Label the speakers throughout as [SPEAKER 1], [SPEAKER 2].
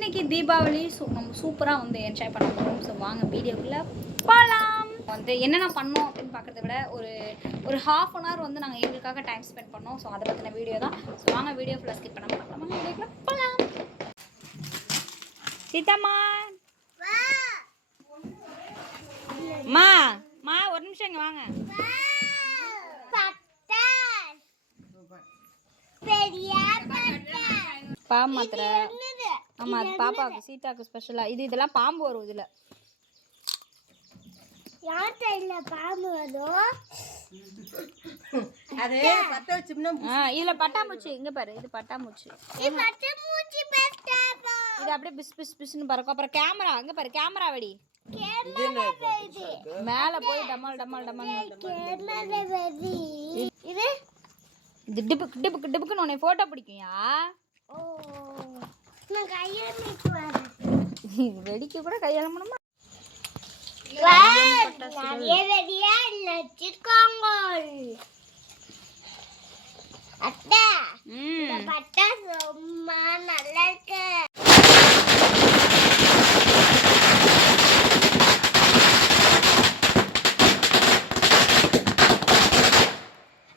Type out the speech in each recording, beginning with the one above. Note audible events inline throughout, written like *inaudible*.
[SPEAKER 1] இன்னைக்கு தீபாவளி ஸோ நம்ம சூப்பராக வந்து என்ஜாய் பண்ண போகிறோம் ஸோ வாங்க வீடியோக்குள்ளே போகலாம் வந்து என்னென்ன பண்ணோம் அப்படின்னு பார்க்கறத விட ஒரு ஒரு ஹாஃப் அன் ஹவர் வந்து நாங்கள் எங்களுக்காக டைம் ஸ்பெண்ட் பண்ணோம். ஸோ அதை பற்றின வீடியோ தான். ஸோ வாங்க வீடியோ ஃபுல்லாக ஸ்கிப் பண்ணாமல் பார்க்கலாம். வீடியோக்குள்ளே போகலாம் சீதாம்மா. மா மா ஒரு நிமிஷம் இங்கே வாங்க. பாம்பு மாத்திரை. ஆமாம் அது பாப்பாவுக்கு சீதாவுக்கு ஸ்பெஷலாக இது இதெல்லாம் பாம்பு வரும் இதில்.
[SPEAKER 2] யார் கையில பாம்பு வரும்
[SPEAKER 3] அது பத்த வச்சோம்னா
[SPEAKER 1] ஆ இதில் பட்டாம்பூச்சி. இங்கே பாரு இது பட்டாம்பூச்சி.
[SPEAKER 2] இது பச்சை மூச்சி பெஸ்டாப்பா
[SPEAKER 1] இது அப்படியே பிஸ் பிஸ் பிஸ்னு பறக்கும் அப்புறம் கேமரா. அங்கே பாரு கேமரா வெடி. மேலே போய் டமால் டமால் டமால்
[SPEAKER 2] கேமரா வெடி. இது?
[SPEAKER 1] இது டிபுக்கு டிபுக்கு டிபுக்குன்னு உன்னை ஃபோட்டோ பிடிக்கும்யா?
[SPEAKER 2] ஓ. *laughs*
[SPEAKER 1] வெடிக்க கூட
[SPEAKER 2] வெடியா வச்சிருக்காங்க அத்தை பட்டாசு நல்லா இருக்கு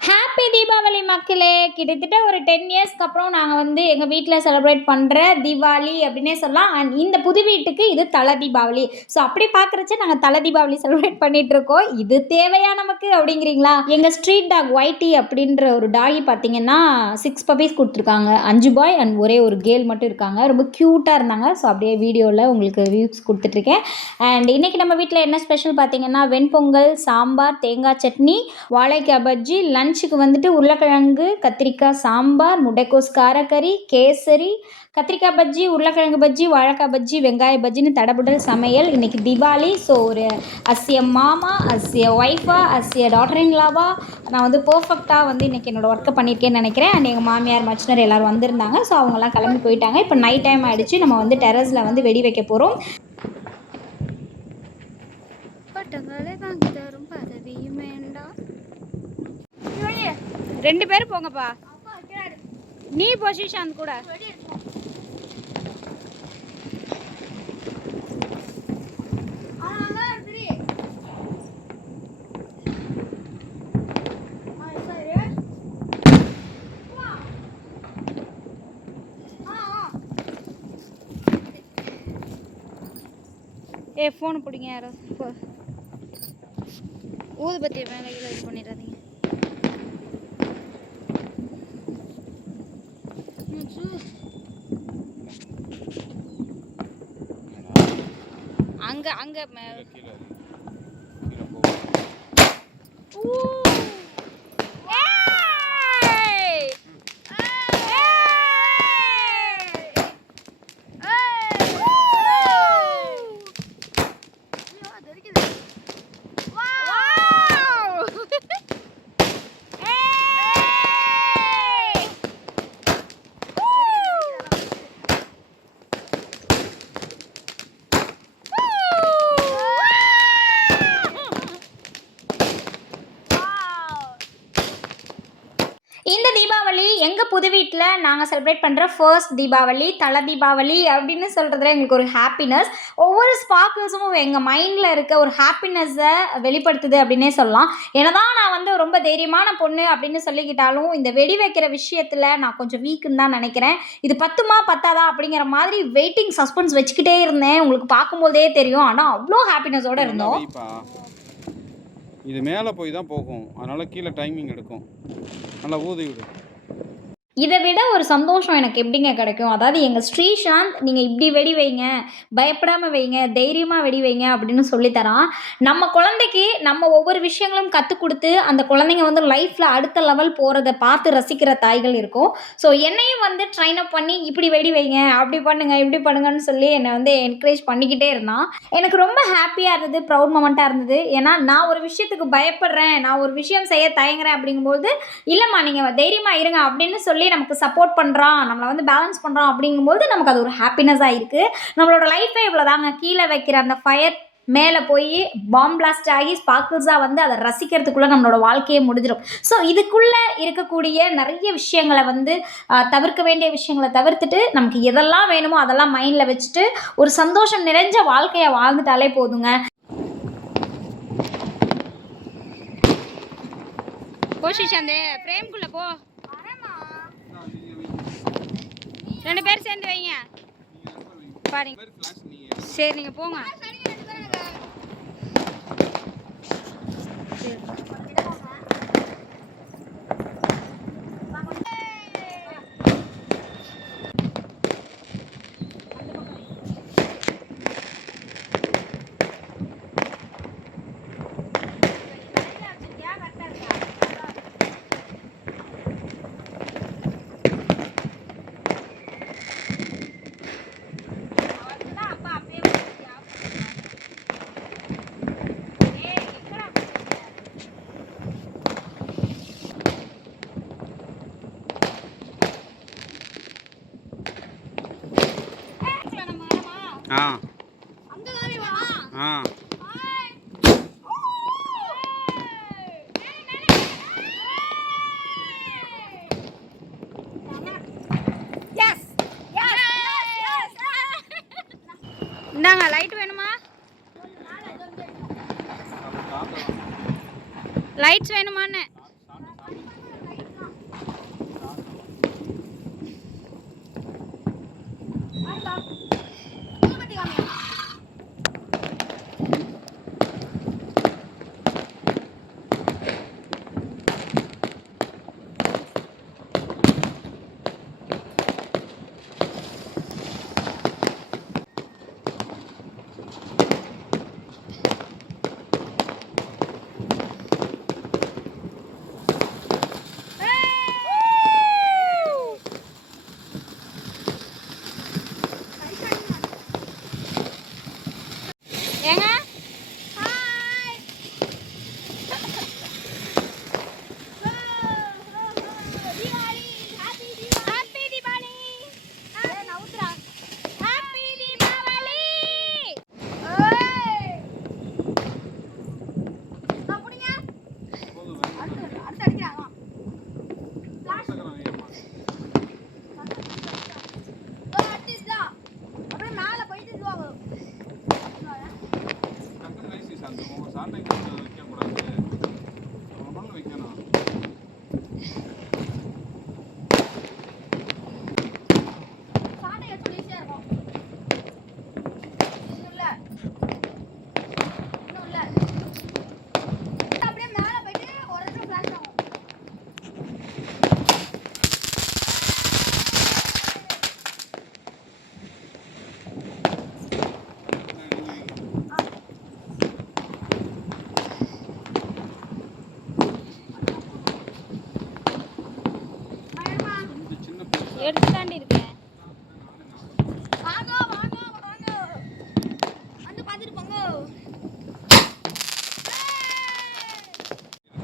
[SPEAKER 1] ஹாப்பி தீபாவளி மக்களே கிட்டத்தட்ட ஒரு டென் இயர்ஸ்க்கு அப்புறம் நாங்கள் வந்து எங்கள் வீட்டில் செலிப்ரேட் பண்ணுற தீபாவளி அப்படின்னே சொல்லலாம். அண்ட் இந்த புது வீட்டுக்கு இது தலை தீபாவளி. ஸோ அப்படி பார்க்குறச்ச நாங்கள் தலை தீபாவளி செலிப்ரேட் பண்ணிட்டு இருக்கோம். இது தேவையா நமக்கு அப்படிங்கிறீங்களா? எங்கள் ஸ்ட்ரீட் டாக் ஒயிட்டி அப்படின்ற ஒரு டாகி பார்த்தீங்கன்னா சிக்ஸ் பப்பீஸ் கொடுத்துருக்காங்க. அஞ்சு பாய் அண்ட் ஒரே ஒரு கேர்ள் மட்டும் இருக்காங்க. ரொம்ப க்யூட்டாக இருந்தாங்க. ஸோ அப்படியே வீடியோவில் உங்களுக்கு வியூஸ் கொடுத்துட்ருக்கேன். அண்ட் இன்றைக்கி நம்ம வீட்டில் என்ன ஸ்பெஷல் பார்த்தீங்கன்னா வெண்பொங்கல் சாம்பார் தேங்காய் சட்னி வாழைக்காய் பஜ்ஜி லஞ்சுக்கு வந்துட்டு உருளைக்கிழங்கு கத்திரிக்காய் சாம்பார் முட்டைக்கோஸ் காரக்கறி கேசரி கத்திரிக்காய் பஜ்ஜி உருளைக்கிழங்கு பஜ்ஜி வாழைக்காய் பஜ்ஜி வெங்காய பஜ்ஜின்னு தடபுடல் சமையல். இன்றைக்கி தீபாவளி ஸோ ஒரு அசிய மாமா அசிய ஒய்ஃபா அசிய டாட்டர் நான் வந்து பர்ஃபெக்டாக வந்து இன்றைக்கி என்னோடய ஒர்க்கை பண்ணியிருக்கேன்னு நினைக்கிறேன். அண்ட் எங்கள் மாமியார் மச்சினர் எல்லோரும் வந்திருந்தாங்க. ஸோ அவங்கெல்லாம் கிளம்பி போயிட்டாங்க. இப்போ நைட் டைம் ஆகிடுச்சு நம்ம வந்து டெரஸில் வந்து வெடி வைக்க போகிறோம் பட்டங்களை ரெண்டு பேரும் போங்கப்பா. நீ பொசிஷன் கூட. ஏ ஃபோன் பிடிங்க யாரோ ஃபோ- ஊதுபத்தி மேலே இது பண்ணிடாதீங்க. அங்க அங்க மே- ஊ. ஏய்! ஏய்! ஏய்! வாவ்! ஏய்! இந்த தீபாவளி எங்கள் புது வீட்டில் நாங்கள் செலிப்ரேட் பண்ணுற ஃபர்ஸ்ட் தீபாவளி தலை தீபாவளி அப்படின்னு சொல்கிறதுல எங்களுக்கு ஒரு ஹாப்பினஸ் ஒவ்வொரு ஸ்பார்க்கிள்ஸும் எங்கள் மைண்டில் இருக்க ஒரு ஹாப்பினஸ்ஸை வெளிப்படுத்துது அப்படின்னே சொல்லலாம். என்னதான் நான் வந்து ரொம்ப தைரியமான பொண்ணு அப்படின்னு சொல்லிக்கிட்டாலும் இந்த வெடி வைக்கிற விஷயத்தில் நான் கொஞ்சம் வீக்குன்னு தான் நினைக்கிறேன். இது பத்துமா பத்தாதா அப்படிங்கிற மாதிரி வெயிட்டிங் சஸ்பென்ஸ் வச்சுக்கிட்டே இருந்தேன். உங்களுக்கு பார்க்கும்போதே தெரியும். ஆனால் அவ்வளோ ஹாப்பினஸோடு இருந்தோம்.
[SPEAKER 4] இது மேலே போய் தான் போகும். அதனால கீழே டைமிங் எடுக்கும். நல்லா ஊதி விடு.
[SPEAKER 1] இதை விட ஒரு சந்தோஷம் எனக்கு எப்படிங்க கிடைக்கும்? அதாவது எங்கள் ஸ்ரீசாந்த் நீங்கள் இப்படி வெடி வைங்க பயப்படாமல் வைங்க தைரியமாக வெடி வைங்க அப்படின்னு சொல்லித்தரான். நம்ம குழந்தைக்கு நம்ம ஒவ்வொரு விஷயங்களும் கற்றுக் கொடுத்து அந்த குழந்தைங்க வந்து லைஃப்பில் அடுத்த லெவல் போகிறத பார்த்து ரசிக்கிற தாய்கள் இருக்கும். ஸோ என்னையும் வந்து ட்ரைன் அப் பண்ணி இப்படி வெடி வைங்க அப்படி பண்ணுங்கள் இப்படி பண்ணுங்கன்னு சொல்லி என்னை வந்து என்கரேஜ் பண்ணிக்கிட்டே இருந்தான். எனக்கு ரொம்ப ஹாப்பியாக இருந்தது ப்ரௌட் மொமெண்ட்டாக இருந்தது. ஏன்னா நான் ஒரு விஷயத்துக்கு பயப்படுறேன் நான் ஒரு விஷயம் செய்ய தயங்குறேன் அப்படிங்கும்போது இல்லைம்மா நீங்கள் தைரியமாக இருங்க அப்படின்னு சொல்லி நமக்கு சப்போர்ட் பண்ணுறான் நம்மளை வந்து பேலன்ஸ் பண்ணுறான் அப்படிங்கும்போது நமக்கு அது ஒரு ஹாப்பினஸாக இருக்குது நம்மளோட லைஃபே இவ்வளோதாங்க கீழே வைக்கிற அந்த ஃபயர் மேலே போய் பாம் பிளாஸ்ட் ஆகி ஸ்பார்க்கிள்ஸாக வந்து அதை ரசிக்கிறதுக்குள்ளே நம்மளோட வாழ்க்கையே முடிஞ்சிடும் ஸோ இதுக்குள்ளே இருக்கக்கூடிய நிறைய விஷயங்களை வந்து தவிர்க்க வேண்டிய விஷயங்களை தவிர்த்துட்டு நமக்கு எதெல்லாம் வேணுமோ அதெல்லாம் மைண்டில் வச்சுட்டு ஒரு சந்தோஷம் நிறைஞ்ச வாழ்க்கையை வாழ்ந்துட்டாலே போதுங்க.
[SPEAKER 3] போ ஸ்ரீசாந்த். பிரேம்குள்ளே போ. ரெண்டு பேரும் சேர்ந்து வைங்க. பாருங்க. சரி நீங்க போங்க.
[SPEAKER 4] ஆ. ஆ.
[SPEAKER 3] இந்தாங்க லைட் வேணுமா? லைட்ஸ் வேணுமான்னு.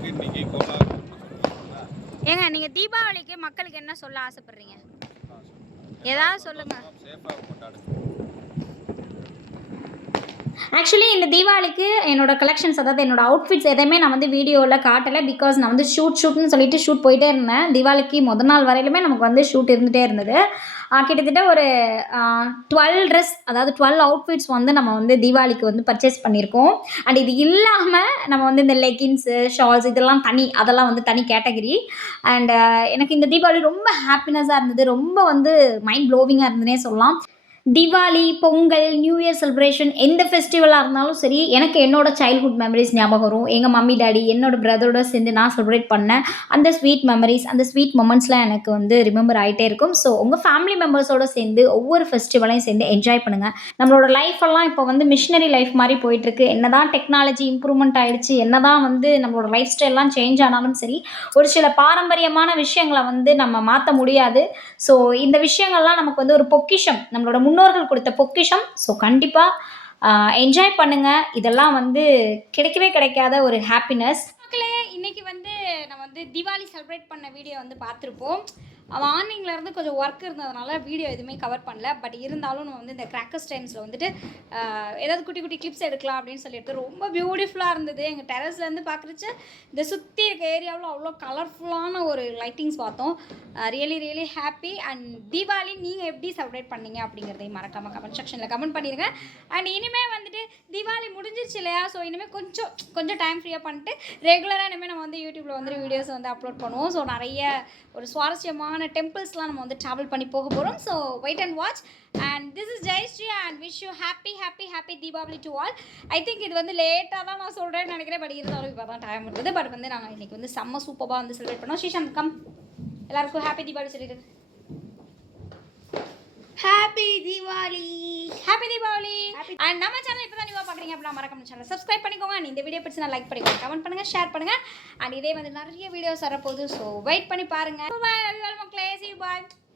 [SPEAKER 4] இன்னைக்கு கோலாகலம்னு சொல்லுவாங்கல்ல.
[SPEAKER 3] ஏங்க நீங்க தீபாவளிக்கு மக்களுக்கு என்ன சொல்ல ஆசைப்படுறீங்க? ஏதாவது சொல்லுங்க.
[SPEAKER 1] ஆக்சுவலி இந்த தீபாவளிக்கு என்னோட கலெக்ஷன்ஸ் அதாவது என்னோட அவுட்ஃபிட்ஸ் எதையுமே நான் வந்து வீடியோவில் காட்டலை பிகாஸ் நான் வந்து ஷூட் ஷூட்னு சொல்லிட்டு ஷூட் போயிட்டே இருந்தேன். தீபாவளிக்கு முத நாள் வரையிலுமே நமக்கு வந்து ஷூட் இருந்துகிட்டே இருந்தது. கிட்டத்தட்ட ஒரு டுவெல் ட்ரெஸ் அதாவது டுவெல் அவுட்ஃபிட்ஸ் வந்து நம்ம வந்து தீபாவளிக்கு வந்து பர்ச்சேஸ் பண்ணியிருக்கோம். அண்ட் இது இல்லாமல் நம்ம வந்து இந்த லெகின்ஸு ஷால்ஸ் இதெல்லாம் தனி அதெல்லாம் வந்து தனி கேட்டகரி அண்ட் எனக்கு இந்த தீபாவளி ரொம்ப ஹாப்பினஸாக இருந்தது. ரொம்ப வந்து மைண்ட் ப்ளோவிங்காக இருந்ததுனே சொல்லலாம். Diwali Pongal new year celebration எந்த ஃபெஸ்டிவலாக இருந்தாலும் சரி எனக்கு என்னோட சைல்ட்ஹுட் மெமரிஸ் ஞாபகம் வரும். எங்கள் மம்மி டாடி என்னோட பிரதரோட சேர்ந்து நான் செலிப்ரேட் பண்ணேன் அந்த ஸ்வீட் மெமரிஸ் அந்த ஸ்வீட் மொமெண்ட்ஸ்லாம் எனக்கு வந்து ரிமெம்பர் ஆகிட்டே இருக்கும். ஸோ உங்கள் ஃபேமிலி மெம்பர்ஸோடு சேர்ந்து ஒவ்வொரு ஃபெஸ்டிவலையும் சேர்ந்து என்ஜாய் பண்ணுங்கள் நம்மளோட லைஃப் எல்லாம் இப்போ வந்து மிஷினரி லைஃப் மாதிரி போயிட்டுருக்கு. என்ன தான் டெக்னாலஜி இம்ப்ரூவ்மெண்ட் ஆகிடுச்சு என்ன தான் வந்து நம்மளோட லைஃப் ஸ்டைல்லாம் சேஞ்ச் ஆனாலும் சரி ஒரு சில பாரம்பரியமான விஷயங்களை வந்து நம்ம மாற்ற முடியாது. ஸோ இந்த விஷயங்கள்லாம் நமக்கு வந்து ஒரு பொக்கிஷம். நம்மளோட முன்னோர்கள் கொடுத்த பொக்கிஷம். ஸோ கண்டிப்பாக என்ஜாய் பண்ணுங்கள் இதெல்லாம் வந்து கிடைக்கவே கிடைக்காத ஒரு ஹாப்பினஸ்
[SPEAKER 3] மக்களே இன்னைக்கு வந்து நம்ம வந்து தீபாவளி செலிப்ரேட் பண்ண வீடியோ வந்து பார்த்துருப்போம்.
[SPEAKER 1] மார்னிங்ல இருந்து கொஞ்சம் ஒர்க் இருந்ததுனால வீடியோ எதுவுமே கவர் பண்ணல. பட் இருந்தாலும் நம்ம வந்து இந்த கிராக்கர்ஸ் டைம்ஸில் வந்துட்டு ஏதாவது குட்டி குட்டி கிளிப்ஸ் எடுக்கலாம் அப்படின்னு சொல்லிட்டு ரொம்ப பியூட்டிஃபுல்லாக இருந்தது. எங்கள் டெரஸ்லேருந்து பார்க்குறச்சு இந்த சுற்றி இருக்க ஏரியாவில் அவ்வளோ கலர்ஃபுல்லான ஒரு லைட்டிங்ஸ் பார்த்தோம். Really really happy and Deepavali நீங்கள் எப்படி செலிப்ரேட் பண்ணீங்க அப்படிங்கிறதையும் மறக்காமல் கமெண்ட் செக்ஷனில் கமெண்ட் பண்ணிடுங்க அண்ட் இனிமேல் வந்துட்டு தீபாவளி முடிஞ்சிருச்சு இல்லையா? ஸோ இனிமேல் கொஞ்சம் கொஞ்சம் டைம் ஃப்ரீயாக பண்ணிட்டு ரெகுலராக இனிமேல் நம்ம வந்து யூடியூப்பில் வந்து வீடியோஸ் வந்து அப்லோட் பண்ணுவோம். ஸோ நிறைய ஒரு சுவாரஸ்யமான டெம்பிள்ஸ்லாம் நம்ம வந்து ட்ராவல் பண்ணி போக போகிறோம் so wait and watch and this is Jayashree and wish you happy happy happy Deepavali to all I think இது வந்து லேட்டாக தான் நான் சொல்கிறேன்னு நினைக்கிறேன். பட் இருந்தாலும் இப்போ தான் டைம் இருக்குது பட் வந்து நாங்கள் இன்றைக்கி வந்து செம்ம சூப்பராக வந்து செலிப்ரேட் பண்ணோம். ஸ்ரீஷாந்த் கம் எல்லாருக்கும் happy Deepavali சொல்லிடுது happy Deepavali happy Deepavali and நம்ம சேனல் இப்போ தான் நீங்கள் பார்க்குறீங்க அப்படின்னா மறக்காம சேனல் சப்ஸ்கிரைப் பண்ணிக்கோங்க. and இந்த வீடியோ பிடிச்சி லைக் பண்ணிக்கோங்க கமெண்ட் பண்ணுங்கள் ஷேர் பண்ணுங்கள் அண்ட் இதே வந்து நிறைய வீடியோஸ் வரப்போகுது ஸோ வெயிட் பண்ணி பாருங்கள் மக்களே. See you